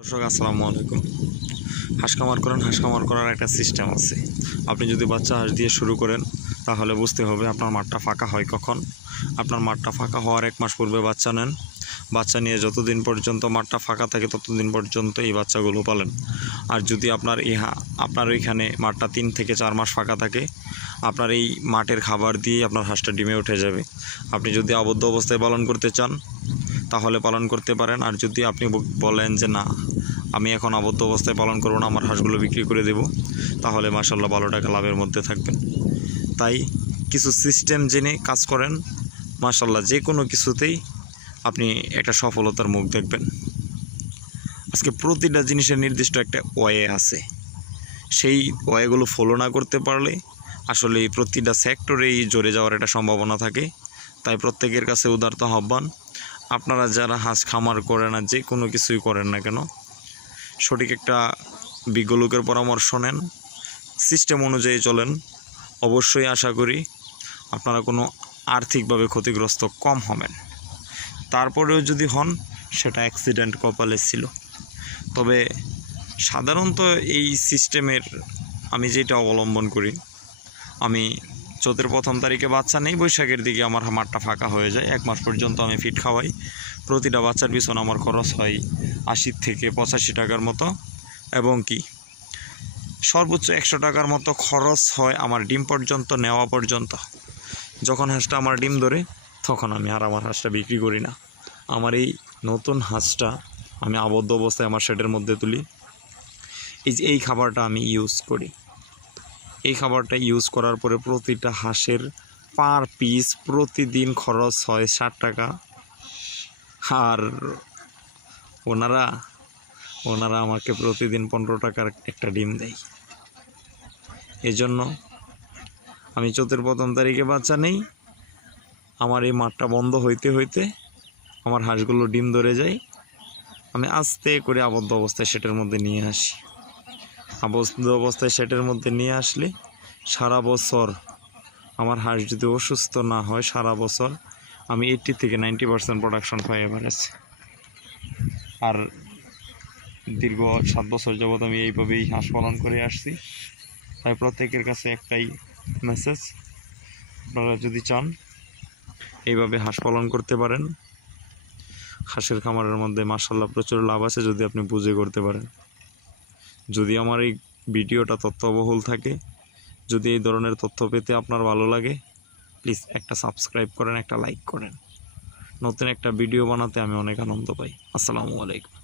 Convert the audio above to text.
দর্শক আসসালামু আলাইকুম। হাঁস খামার করেন, হাঁস খামার করার একটা সিস্টেম আছে। আপনি যদি বাচ্চা হাঁস দিয়ে শুরু করেন তাহলে বুঝতে হবে আপনার মাঠটা ফাঁকা হয় কখন। আপনার মাঠটা ফাঁকা হওয়ার 1 মাস পূর্বে বাচ্চা নেন। বাচ্চা নিয়ে যতদিন পর্যন্ত মাঠটা ফাঁকা থাকে ততদিন পর্যন্ত এই বাচ্চাগুলো পালেন। আর যদি আপনার ওইখানে মাঠটা 3 থেকে 4 মাস ফাঁকা থাকে, আপনার এই মাঠের খাবার দিয়ে আপনার হাঁসটা ডিমে উঠে যাবে। আপনি যদি আবদ্ধ অবস্থায় পালন করতে চান তাহলে পালন করতে পারেন। আর যদি আপনি বলেন যে না, আমি এখন আবদ্ধ অবস্থায় পালন করব না, আমার হাঁসগুলো বিক্রি করে দেব, তাহলে মাশাআল্লাহ 12 টাকা লাভের মধ্যে থাকবেন। তাই কিছু সিস্টেম জেনে কাজ করেন, মাশাআল্লাহ যে কোনো কিছুতেই আপনি একটা সফলতার মুখ দেখবেন। আজকে প্রতিটা জিনিসের নির্দিষ্ট একটা ওয়ে আছে, সেই ওয়েগুলো ফলো না করতে পারলে আসলে এই প্রতিটা সেক্টরেই জড়ে যাওয়ার একটা সম্ভাবনা থাকে। তাই প্রত্যেকের কাছে উদারতা আহ্বান, আপনারা যারা হাঁস খামার করেন না, যে কোনো কিছুই করেন না কেন, সঠিক একটা বিজ্ঞ লোকের পরামর্শ নেন, সিস্টেম অনুযায়ী চলেন। অবশ্যই আশা করি আপনারা কোনো আর্থিকভাবে ক্ষতিগ্রস্ত কম হবেন। তারপরেও যদি হন সেটা অ্যাক্সিডেন্ট কপালে ছিল। তবে সাধারণত এই সিস্টেমের আমি যেটা অবলম্বন করি, আমি চৈতের 1ম তারিখে বাচ্চা নেই, বৈশাখের দিকে আমার মাঠটা ফাঁকা হয়ে যায়। 1 মাস পর্যন্ত আমি ফিড খাওয়াই। প্রতিটা বাচ্চার পিছনে আমার খরচ হয় 80 থেকে 85 টাকার মতো, এবং কি সর্বোচ্চ 100 টাকার মতো খরচ হয় আমার ডিম পর্যন্ত নেওয়া পর্যন্ত। যখন হাঁসটা আমার ডিম ধরে তখন আমি আর আমার হাঁসটা বিক্রি করি না। আমার এই নতুন হাঁসটা আমি আবদ্ধ অবস্থায় আমার শেডের মধ্যে তুলি। এই খাবারটা আমি ইউজ করি। এই খাবারটা ইউজ করার পরে প্রতিটা হাঁসের পার পিস প্রতিদিন খরচ হয় 60 টাকা। আর ওনারা আমাকে প্রতিদিন 15 টাকার একটা ডিম দেয়। এজন্য আমি চৈতের 1ম তারিখে বাচ্চা নেই, আমার এই মাঠটা বন্ধ হইতে হইতে আমার হাঁসগুলো ডিম ধরে যায়। আমি আস্তে করে আবদ্ধ অবস্থায় সেটের মধ্যে নিয়ে আসি। আবদ্ধ অবস্থায় সেটের মধ্যে নিয়ে আসলে সারা বছর আমার হাঁস যদি অসুস্থ না হয়, সারা বছর আমি 80 থেকে 90% প্রোডাকশন পাই এভারেজ। আর দীর্ঘ 7 বছর যাবৎ আমি এইভাবেই হাঁস পালন করে আসছি। তাই প্রত্যেকের কাছে একটাই মেসেজ, আপনারা যদি চান এইভাবে হাঁস পালন করতে পারেন। হাঁসের খামারের মধ্যে মাশাআল্লাহ প্রচুর লাভ আছে যদি আপনি বুঝে করতে পারেন। যদি আমার এই ভিডিওটা তথ্যবহুল থাকে, যদি এই ধরনের তথ্য পেতে আপনার ভালো লাগে, প্লিজ একটা সাবস্ক্রাইব করেন, একটা লাইক করেন। নতুন একটা ভিডিও বানাতে আমি অনেক আনন্দ পাই। আসসালামু আলাইকুম।